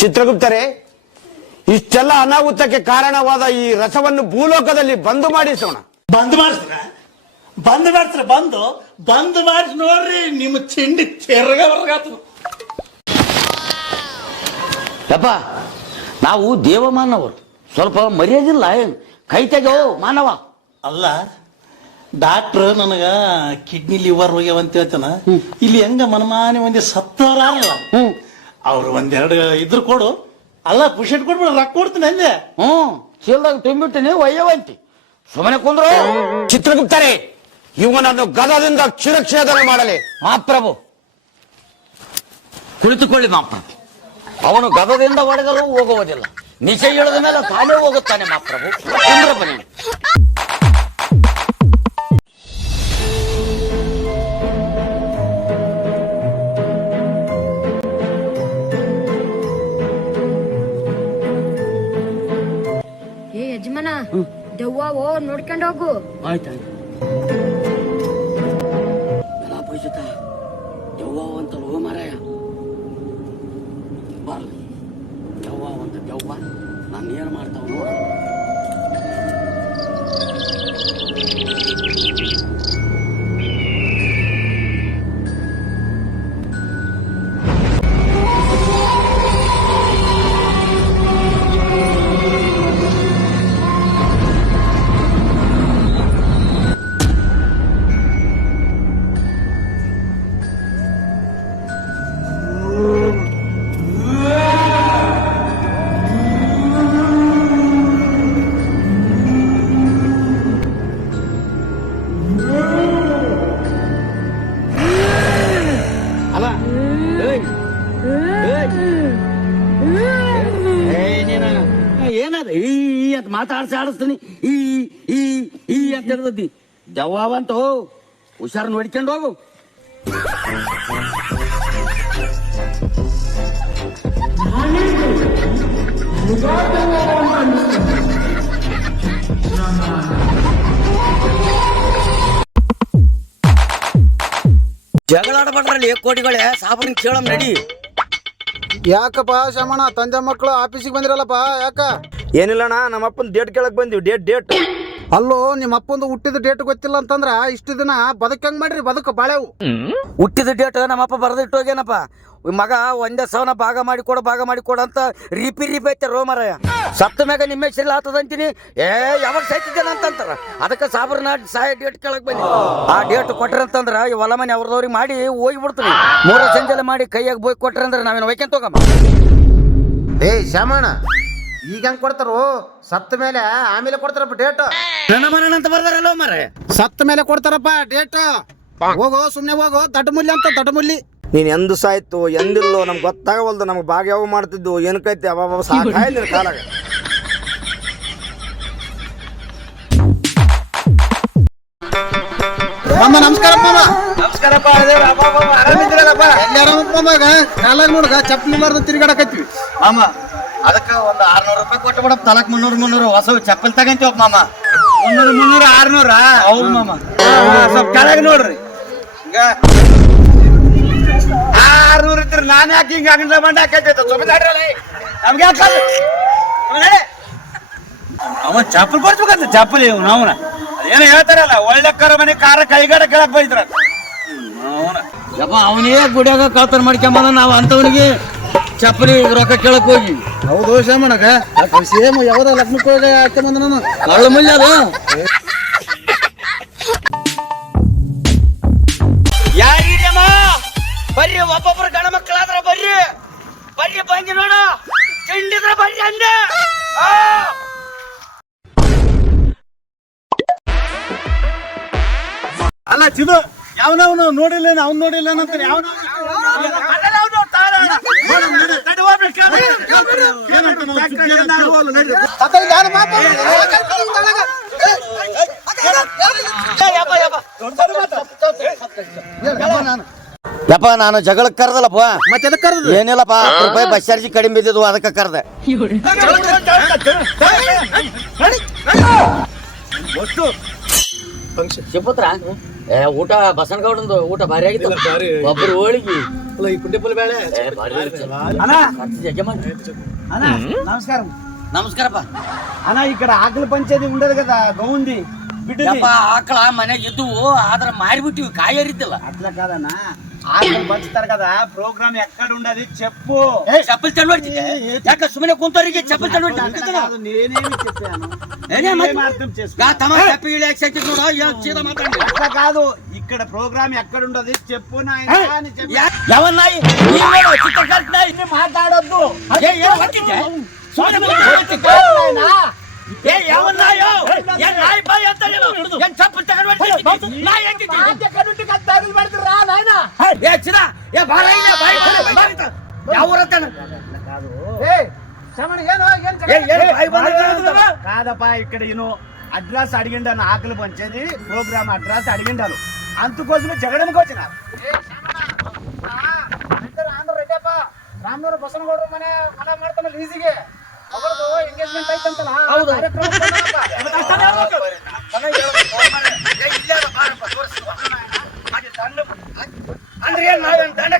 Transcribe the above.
ಚಿತ್ರಗುಪ್ತರೇ, ಇಷ್ಟೆಲ್ಲ ಅನಾಹುತಕ್ಕೆ ಕಾರಣವಾದ ಈ ರಸವನ್ನು ಭೂಲೋಕದಲ್ಲಿ ಬಂದು ಮಾಡಿಸೋಣ. ಬಂದ್ ಮಾಡಿಸ್ರ ಬಂದ್ ಮಾಡಿಸಿ ನೋಡ್ರಿ, ನಿಮ್ಮ ಚಿಂಡಿ ಚೆರ್ಗವರ್ಗಾತು. ಯಪ್ಪ, ನಾವು ದೇವಮಾನವರು, ಸ್ವಲ್ಪ ಮರ್ಯಾದಿಲ್ಲ. ಏನು ಕೈ ತೆಗೋ ಮಾನವ. ಅಲ್ಲ, ಡಾಕ್ಟ್ರ್ ನನಗ ಕಿಡ್ನಿ ಲಿವರ್ ಹೋಗ್ಯಾವಂತ ಹೇಳ್ತಾನ. ಇಲ್ಲಿ ಹೆಂಗ ಮನಮಾನಿ ಮಂದಿ ಸತ್ತಾರ ಅವ್ರು ಒಂದೆರಡು ಇದ್ರು ಕೊಡು. ಅಲ್ಲ, ಪುಷಟ್ ಕೊಡ್ಬಿಡ, ರೊಕ್ಕ ಕೊಡ್ತೀನಿ ಅಂದೆ. ಚೀಲ್ದಾಗ ತುಂಬಿಟ್ಟಿನಿ, ಒಯ್ಯವಂತಿ. ಸುಮ್ಮನೆ ಕುಂದ್ರು. ಚಿತ್ರಗುಪ್ತರೇ, ಇವನನ್ನು ಗದದಿಂದ ಕ್ಷಿರಕ್ಷೇದನ ಮಾಡಲಿ. ಮಹಾಪ್ರಭು ಕುಳಿತುಕೊಳ್ಳಿ ಮಹಾಪ್ರಭು. ಅವನು ಗದದಿಂದ ಹೊಡೆದರೂ ಹೋಗುವುದಿಲ್ಲ, ನಿಚ ಇಳಿದ ಮೇಲೆ ತಾನೇ ಹೋಗುತ್ತಾನೆ ಮಹಾಪ್ರಭು. ಕುಂದ್ರಪ್ಪ ನೀನು. ಯಜಮಾನ, ದೆವ್ವ ನೋಡ್ಕೊಂಡು ಹೋಗು. ಆಯ್ತಾಯ್ತು. ಎಲ್ಲ ಪೂಜಿತ ದೆವ್ವ ಅಂತ ಲೋ ಮಾರಾಯ. ಬರ್ಲಿ, ದೆವ್ವ ಅಂತ ದೆವ್ವ ನಾನು ಏನ್ ಮಾಡ್ತಾವ ನೋಡ. ಏನದ ಈ ಅಂತ ಆಡಿಸ್ತೀನಿ. ಈ ಅಂತ ಇರ್ತತಿ. ದೆವ್ವಂತು ಹುಷಾರು ನೋಡ್ಕೊಂಡು ಹೋಗು. ಜಗಳಾಡಬಾರ್ದ್ರಲ್ಲಿ ಕೋಟಿಗಳೇ, ಸಾಬನ್ ಕೇಳಮ್ ನಡಿ. ಯಾಕಪ್ಪ ಶಮಣ, ತಂದೆ ಮಕ್ಕಳು ಆಫೀಸಿಗೆ ಬಂದಿರಲ್ಲಪ್ಪ? ಯಾಕ? ಏನಿಲ್ಲಣ್ಣ, ನಮ್ಮಪ್ಪನ ಡೇಟ್ ಕೇಳಕ್ ಬಂದಿವಿ. ಡೇಟ್ ಅಲ್ಲೋ, ನಿಮ್ಮ ಅಪ್ಪಂದು ಹುಟ್ಟಿದ ಡೇಟ್ ಗೊತ್ತಿಲ್ಲ ಅಂತಂದ್ರ ಇಷ್ಟು ದಿನ ಬದುಕಂಗ್ ಮಾಡ್ರಿ, ಬದುಕ ಬಾಳೆವು. ಹುಟ್ಟಿದ ಡೇಟ್ ನಮ್ಮಪ್ಪ ಬರೆದಿಟ್ಟೋಗೇನಪ್ಪ. ಮಗ ಒಂದೇ ಸವನ ಭಾಗ ಮಾಡಿಕೊಡ ಅಂತ ರಿಪಿ ಐತೆ ರೋಮರಾಯ. ಸತ್ತ ಮ್ಯಾಗ ನಿಮ್ಮ ಹೆಸರಿಲ್ಲ ಆತದಂತೀನಿ. ಯಾವಾಗ ಸಾಯ್ತಿದ್ದೇನೆ ಅಂತಂತಾರ. ಅದಕ್ಕೆ ಸಾಬ್ರನ ಸಾಯ ಡೇಟ್ ಕೇಳಕ್ ಬಂದಿ. ಆ ಡೇಟ್ ಕೊಟ್ರಂತಂದ್ರ ಈ ಹೊಲ ಮನೆ ಅವ್ರದವ್ರಿಗೆ ಮಾಡಿ ಹೋಗಿ ಬಿಡ್ತೀನಿ. 3 ಸಂಜೆಲೆ ಮಾಡಿ ಕೈಯಾಗ ಬೋಯ್ ಕೊಟ್ರಂದ್ರೆ ನಾವೇನು ವೈಕಂತ ಹೋಗಮ್ಮ. ಏ ಶಮಣ, ಈಗ ಹೆಂಗ್ ಕೊಡ್ತಾರೋ? ಸತ್ತ ಮೇಲೆ ಆಮೇಲೆ ಕೊಡ್ತಾರಪ್ಪ ಡೇಟ್. ನನ್ನ ಮರಣ ಅಂತ ಬರ್ದಾರಲ್ಲ ಮಾರಾಯ. ಸತ್ತ ಮೇಲೆ ಕೊಡ್ತಾರಪ್ಪ ಡೇಟ್. ಹೋಗೋ, ಸುಮ್ನೆ ಹೋಗೋ. ದಡ್ಡಮುಲ್ಲಿ ಅಂತ ದಡ್ಡಮುಲ್ಲಿ. ನೀನ್ ಎಂದು ಸಾಯ್ತು ಎಂದಿಲ್ಲೋ ನಮ್ಗೆ ಗೊತ್ತಾಗವಲ್ದು. ನಮ್ಗೆ ಭಾಗ ಯಾವ ಮಾಡ್ತಿದ್ದು ಏನಕ್ಕೈತಿ ಅವ ಸಾಕಾಯ್ತು ಕಾಲಾಗ. ನಮಸ್ಕಾರಪ್ಪ. ನಮಸ್ಕಾರಪ್ಪ. ಕಾಲಾಗ ನೋಡ್ಗ ಚಪ್ಪಲಿ ಇಲ್ಲಾರ್ದ ತಿರ್ಗಾಡಕತ್ವಿ ಮಾಮ. ಅದಕ್ಕೆ ಒಂದು 600 ರೂಪಾಯಿ ಕೊಟ್ಟು ಬಿಡಪ್ಪ. ತಲಕ್ 300 ಹೊಸ ಚಪ್ಪಲ್ ತಗಂತೀವಪ್ಪ ಮಾಮ. 300 600. ಹೌದು ಮಾಮ. ಸ್ವಲ್ಪ ಕೆಳಗೆ ನೋಡ್ರಿ. ಈಗ 600 ಇದ್ರೆ ನಾನು ಯಾಕೆ ಹಿಂಗ ಅಂಗಡಿ ಬಂಡ ಹಾಕೈತೆ? ನಮ್ಗೆ ಅವ ಚಪ್ಪಲ್ ಕೊಡ್ಬೇಕಂತ. ಚಪ್ಪಲಿ ಅವನ ಅದೇನೋ ಹೇಳ್ತಾರಲ್ಲ, ಒಳ್ಳೆ ಕರ ಮನೆ ಕಾರ ಕೈಗಾಡ ಕೇಳಕ್ ಬೈದ್ರ. ಯಪ್ಪ, ಅವನೇ ಗುಡಿಯಾಗ ಕಳ್ತನ ಮಾಡ್ಕೊಂಬಂದ. ನಾವು ಅಂತವನಿಗೆ ಚಪ್ಪಲಿ ರೊಕ್ಕ ಕೇಳಕ್ ಹೋಗಿ. ಹೌದು ಶಮಣಗ, ಸೇಮ್ ಯಾವ್ದ ಲಗ್ನಕ್ಕೆ ಹೋಗಿ ಹಾಕೊಂಡ್ ಬಂದ ನಾನು. ಕಳ್ಳ ಮುಲ್ಲ ಅದು. ಯಾರಿದಮ್ಮ? ಬರ್ರಿ, ಒಬ್ಬೊಬ್ರು ಗಣ ಮಕ್ಕಳಾದ್ರ ಬರ್ರಿ. ಬಂದಿ ನೋಡ. ತಿಂಡಿದ್ರ ಬರ್ರಿ ಅಂದೆ. ಅಲ್ಲ ಚಿದು, ಯಾವನವನು ನೋಡಿಲ್ಲ, ಅವ್ನು ನೋಡಿಲ್ಲ ಅಂತಾನೆ. ಯಪ್ಪ, ನಾನು ಜಗಳಕ್ಕೆ ಕರ್ದಲ್ಲಪ್ಪ. ಮತ್ತೆ ಎದಕ್ ಕರ್ದು? ಏನಿಲ್ಲಪ್ಪ, 10 ರೂಪಾಯಿ ಬಸ್ ಚಾರ್ಜ್ ಕಡಿಮೆ ಬಿದ್ದಿದ್ವು, ಅದಕ್ಕೆ ಕರ್ದೆ. ಶಿವಪುತ್ರ, ಊಟ ಬಸನಗೌಡಂದು ಊಟ ಭಾರಿ ಆಗಿತ್ತು. ಒಬ್ಬರು ಹೋಳಿಗೆ, ಅಲ್ಲ ಈ ಪುಂಡಿ ಪಲ್ಲೆ ಬೇಳೆ ಅಣ್ಣ ಯಜಮಾನ್ ಅಣ್ಣ ನಮಸ್ಕಾರ ನಮಸ್ಕಾರಪ್ಪ. ಅಣ್ಣ ఇక్కడ ఆకలి పంచేది ఉండదు కదా గౌంది ಯಪ್ಪ ಆಕಳ ಮನೆಗೆ ಇದ್ದುವು ಆದ್ರ ಮಾರಿಬಿಟ್ಟಿವಿ ಕಾಯರಿದ್ದಿಲ್ಲ. అట్లా కాదన్నా ఆకలి పంచుతారు కదా ప్రోగ్రామ్ ఎక్కడ ఉండదు చెప్పు. ಚಪ್ಪಲ್ ತಗೊಂಡಿದ್ದೆ ಯಾಕ ಸುಮ್ಮನೆ ಕುಂತವರಿಗೆ ಚಪ್ಪಲ್ ತಗೊಂಡು నేనేమి చెప్పాను అర్థం చేసుకో. అట్లా కాదు ఇక్కడ ప్రోగ్రామ్ ఎక్కడ ఉండదు చెప్పు నాయన అని చెప్పి మాట్లాడొద్దు. కాదప్పా ఇక్కడ ఈయన అడ్రస్ అడిగిండాను ఆకలి పంచేది ప్రోగ్రామ్ అడ్రస్ అడిగిండాను అందుకోసమే జగడముకి వచ్చిన ರಾಮನೂರ ಬಸನಗೌಡರು ಮನೆ ಮಾಡ್ತಾನಲ್ಲ ಈಸಿಗೆ ಎಂಗೇಜ್ಮೆಂಟ್ ಐತಂತಲ್ಲ ಅಂದ್ರೆ ಏನ್ ನಾವೇನ್ ದಂಡ